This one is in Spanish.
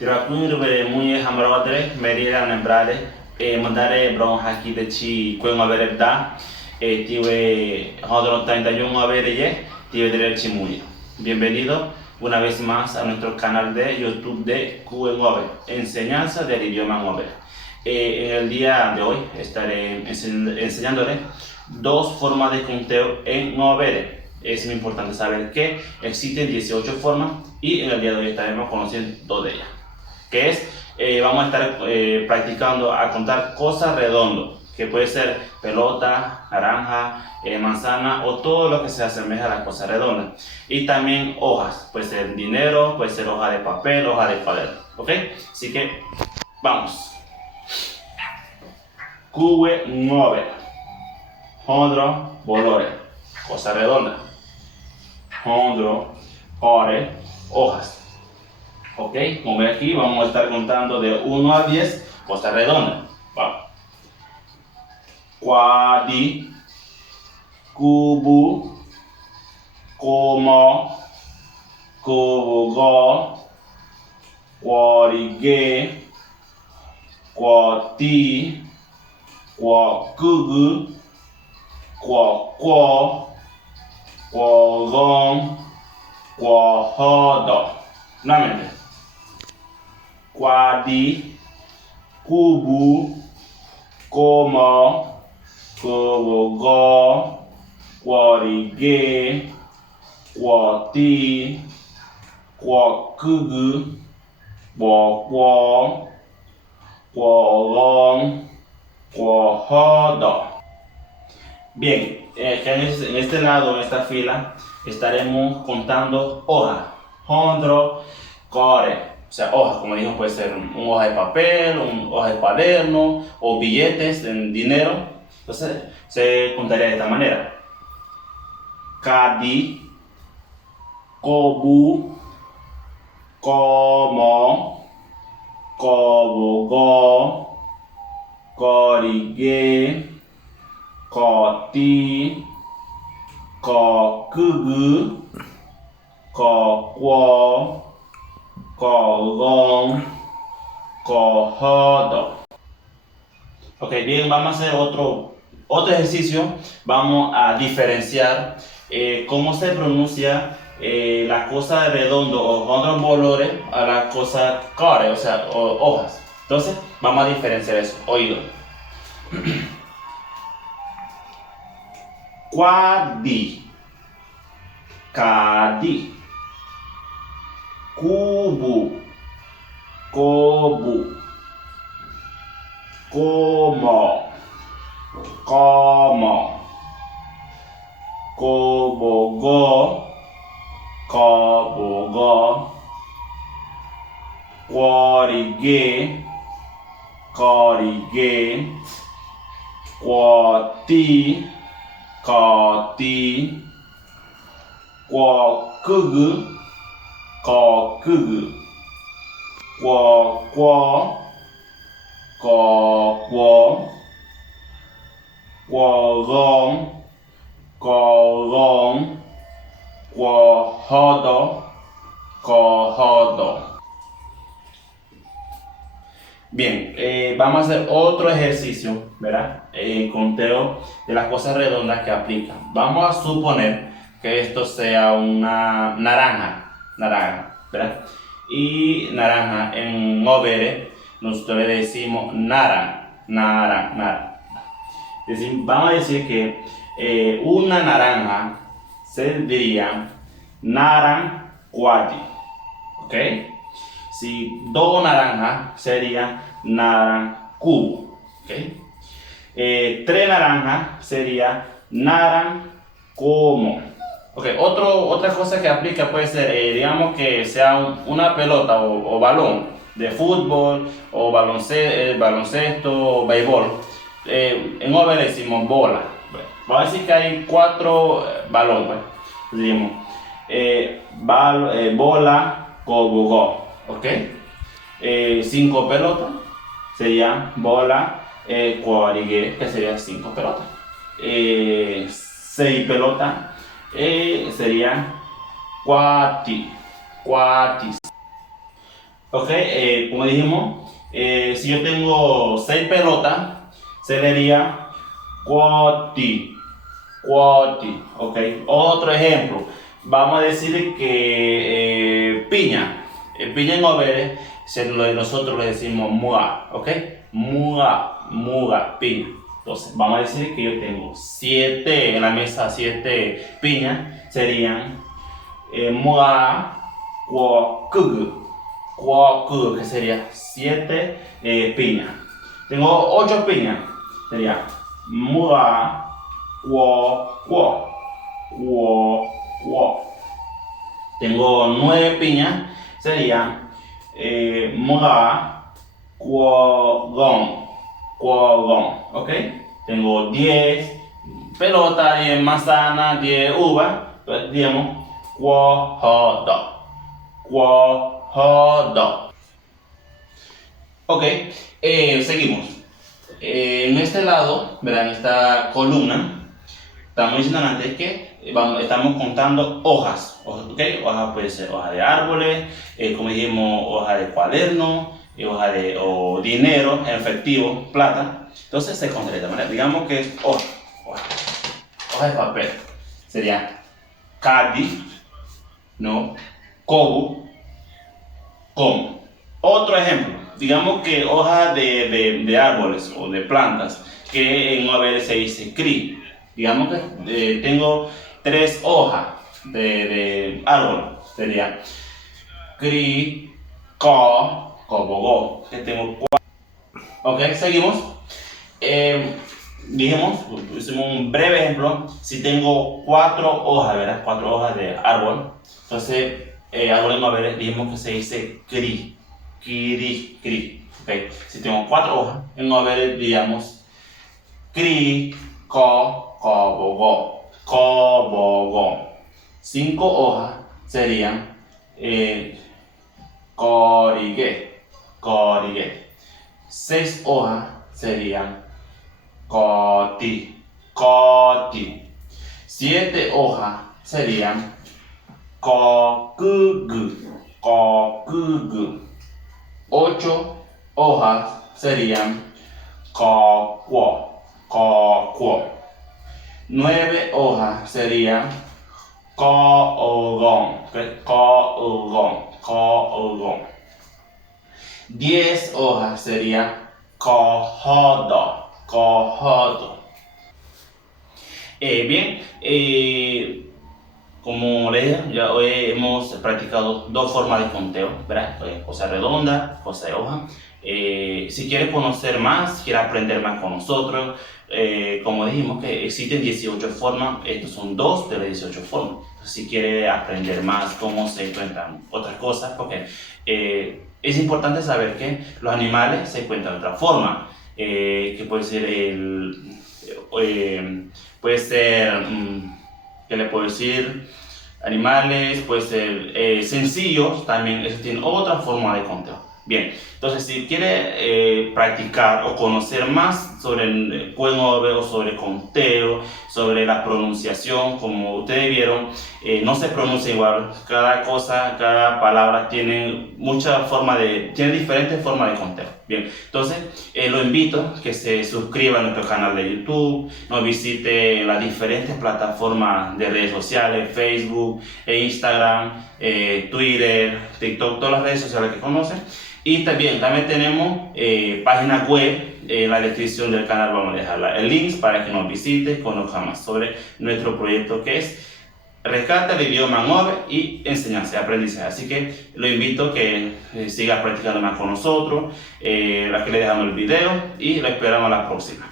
Tirakuni muy hamrawatre merira nembrale mandare bron haki de chi kwen averda tiwe hodron 31 averye tiwe de chimuya. Bienvenido una vez más a nuestro canal de YouTube de QNOVE, enseñanza del idioma NOVE. En el día de hoy estaré enseñándole dos formas de conteo en NOVE. Es muy importante saber que existen 18 formas y en el día de hoy estaremos conociendo dos de ellas. Que es, vamos a estar practicando a contar cosas redondas, que puede ser pelota, naranja, manzana o todo lo que se asemeja a las cosas redondas. Y también hojas, puede ser dinero, puede ser hoja de papel, hoja de cuaderno, ¿ok? Así que vamos. Cue 9, hondro, bolore, cosa redonda. Hondro, ore, hojas. Ok, como ven aquí, vamos a estar contando de 1 a 10, cosa redonda. Vamos. Quadi, kubu, como, kubugo, quorige, quoti, quokugu, quoquo, quogon, quohodo. Nuevamente. Quadi, kubu, como, kubugo, quorige, quoti, quokugu, quoquo, quogon, quohodo. Bien, en este lado, en esta fila, estaremos contando hojas. Hondro, core. O sea, hojas, como dijimos, puede ser una hoja de papel, una hoja de cuaderno o billetes en dinero. Entonces, se contaría de esta manera. Kadi, kobu, como, kobugo, korige, koti, kokugu, koquo, kogon, kohodo. Ok, bien, vamos a hacer otro ejercicio. Vamos a diferenciar cómo se pronuncia la cosa redondo o hondrobolore a la cosa core, o sea, hojas. Entonces, vamos a diferenciar eso. Oído. Quadi, kadi. Kubu, kobu, como, kobogo, kobogo, quorige, korige, quoti, koti, quokugu, kokugu, quoquo, koquo, quogon, kogon, quohodo, cohodo. Bien, vamos a hacer otro ejercicio, ¿verdad? Conteo de las cosas redondas que aplican. Vamos a suponer que esto sea una naranja, ¿verdad? Y naranja en overe, nosotros le decimos nara. Vamos a decir que una naranja se diría naran quadi, ¿ok? Si dos naranjas sería naran cubo, ¿ok? Tres naranjas sería naran como. Okay, otra cosa que aplica puede ser, digamos que sea una pelota o balón de fútbol o baloncesto o béisbol. En OVE le decimos bola. Vamos a decir que hay 4 balones. Decimos bola, cobugó, ¿ok? 5 pelotas sería bola, cuarigue, que sería 5 pelotas. 6 pelotas serían cuatis. Ok, como dijimos, si yo tengo 6 pelotas, sería cuoti, cuoti, ok. Otro ejemplo, vamos a decir que piña, piña en Oberes, nosotros le decimos mua, ok, mua, mua, piña. Entonces, vamos a decir que yo tengo 7 en la mesa, 7 piñas, serían mua, kuokugu, kuokugu, que sería 7 piñas. Tengo 8 piñas, sería mua, kuo, kuo, kuo, kuo. Tengo 9 piñas, sería mua, kuo, gon, kuo, gon, ok. Tengo 10 pelotas, 10 manzanas, 10 uvas, entonces digamos kuo, ho, do, kuo, ho, do. Ok, seguimos. En este lado, ¿verdad? En esta columna, estamos diciendo antes que estamos contando hojas, ¿ok? Hojas puede ser hoja de árboles, como dijimos, hoja de cuaderno, hoja de o dinero, efectivo, plata. Entonces se conta de esta manera. Digamos que es hoja, hoja de papel. Sería cadi, ¿no? Kobu, como. Otro ejemplo, digamos que hoja de árboles o de plantas, que en OBL se dice cri. Digamos que tengo 3 hojas de árbol, sería cri, ko, kobogo, que tengo 4. Ok, seguimos. Dijimos, hicimos un breve ejemplo, si tengo 4 hojas, ¿verdad? 4 hojas de árbol, entonces árbol en OBL dijimos que se dice cri. Kiri, kri. Okay. Si tengo 4 hojas, en OBL digamos kri, ko, kobogo, kobogo. 5 hojas serían korige, korige. 6 hojas serían koti, koti. 7 hojas serían kokugu, kokugu. 8 hojas serían kokuo, kokuo. 9 hojas serían koogon, koogon, koogon. 10 hojas serían kohodo, kohodo. Bien, como les dije, ya hoy hemos practicado 2 formas de conteo, ¿verdad? Cosa redonda, cosa de hoja. Si quieres conocer más, si quieres aprender más con nosotros, como dijimos que existen 18 formas, estos son 2 de las 18 formas. Entonces, si quieres aprender más cómo se cuentan otras cosas, porque es importante saber que los animales se cuentan de otra forma, que puede ser ¿qué le puedo decir? Animales, puede ser sencillos, también eso tiene otra forma de conteo. Bien, entonces si quiere practicar o conocer más sobre el Cuenove o sobre conteo, sobre la pronunciación, como ustedes vieron, no se pronuncia igual. Cada cosa, cada palabra tiene tiene diferentes formas de conteo. Bien, entonces lo invito a que se suscriba a nuestro canal de YouTube, nos visite en las diferentes plataformas de redes sociales, Facebook, Instagram, Twitter, TikTok, todas las redes sociales que conocen. Y también tenemos página web, en la descripción del canal vamos a dejar el link para que nos visite, conozca más sobre nuestro proyecto que es Rescata el idioma Ngove y enseñanza y aprendizaje. Así que lo invito a que siga practicando más con nosotros. Aquí le dejamos el video y lo esperamos a la próxima.